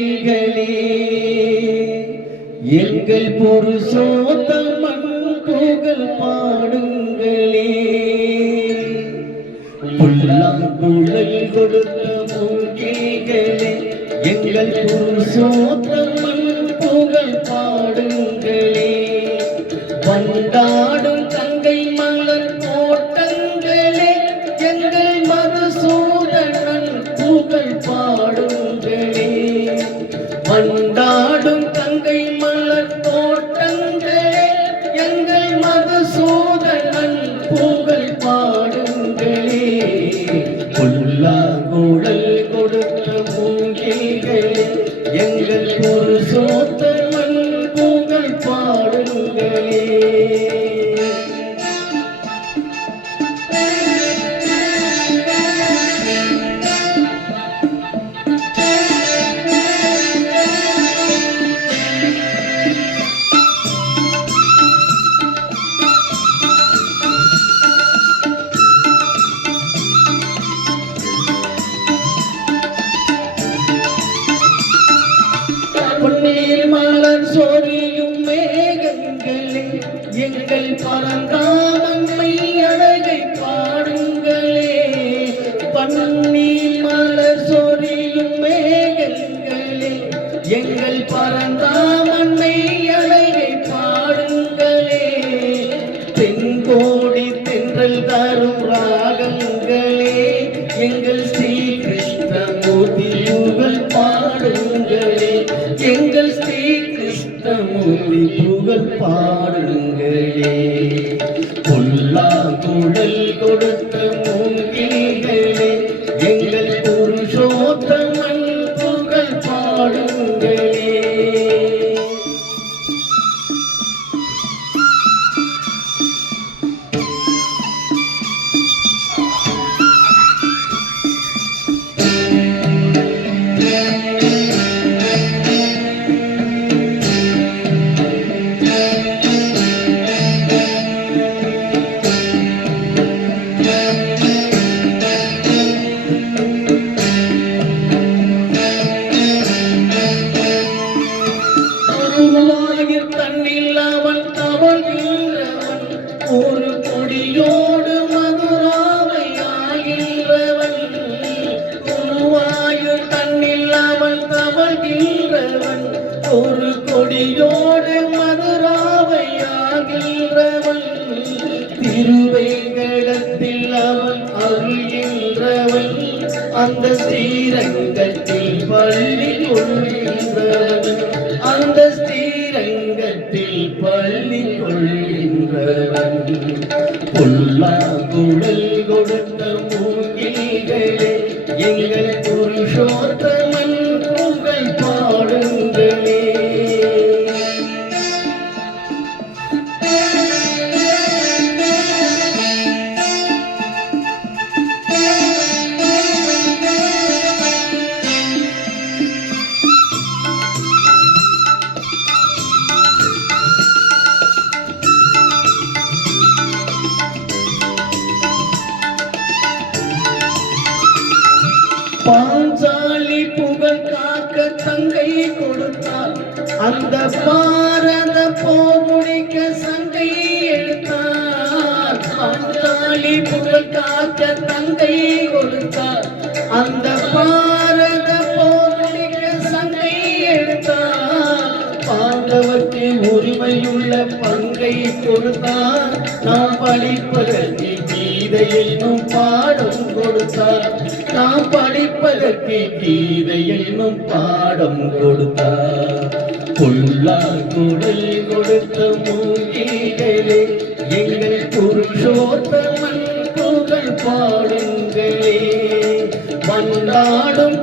மூங்கில்களே எங்கள் புருஷோத்தமன் புகழ் பாடுங்களே. புல்லாங்குழல் கொடுத்த மூங்கில்களே எங்கள் புருஷோத்தமன் புகழ் பாடுங்களே. வண்டாடும் தங்கை மலர் தோட்டங்களே எங்கள் மதுசூதனன் புகழ் பாடுங்களே. வண்டாடும் தங்கை மலர் தோட்டங்களே எங்கள் மதுசூதனன் புகழ் பாடுங்களே. புல்லாங்குழல் கொடுத்த மூங்கில்களே எங்கள் புருஷோத்தமன் புகழ் பாடுங்களே. பொன்னில் மலர் சொரியும் மேகங்களே எங்கள் பரந்தாமன்மை அழகை பாடுங்களே. பொன்னில் மலர் சொரியும் மேகங்களே எங்கள் பரந்தாமன்மை அழகை பாடுங்களே. தென்கோடி தென்றல் தரும் ராகங்களே எங்கள் ஸ்ரீ கிருஷ்ணமூர்த்தி புகழ் பாடுங்களே. எங்கள் ஸ்ரீ கிருஷ்ணமூர்த்தி புகழ் பாடுங்களே. புல்லாங்குழல் கொடுத்த மூங்கில்களே எங்கள் புருஷோத்தமன் புகழ் பாடுங்களே. தன்னில் அவன் தவழ்கின்றவன் ஒரு கொடியோடு மதுராவை ஆகின்றவன். குருவாயூர் தன்னில் அவன் தவழ்கின்றவன் ஒரு கொடியோடு மதுராவை ஆகின்றவன். திருவேங்கடத்தில் அவன் அருள்கின்றவன் அந்த ஸ்ரீரங்கத்தில் பள்ளி கொள்கின்றவன். அந்த ஸ்ரீரங்கத்தில் பள்ளி கொள்கின்றவன். புல்லாங்குழல் கொடுத்த மூங்கில்களே எங்கள் புருஷோத்தமன் புகழ் பாடுங்களே. பாஞ்சாலி புகழ் காக்க தங்கை கொடுத்தார் அந்த பாரத போர் முடிக்க சங்கை எடுத்தார். பாஞ்சாலி புகழ் காக்க தங்கை கொடுத்தார் அந்த பாரத போர் முடிக்க சங்கை எடுத்தார். பாண்டவர்க்கு உரிமையுள்ள பங்கை கொடுத்தார். நாம் படிப்பதற்கு கீதை என்னும் பாடம் கொடுத்தார். நாம் படிப்பதற்கு கீதை என்னும் பாடம் கொடுத்தார். புல்லாங்குழல் கொடுத்த மூங்கில்களே எங்கள் புருஷோத்தமன் புகழ் பாடுங்களே. வந்தாடும்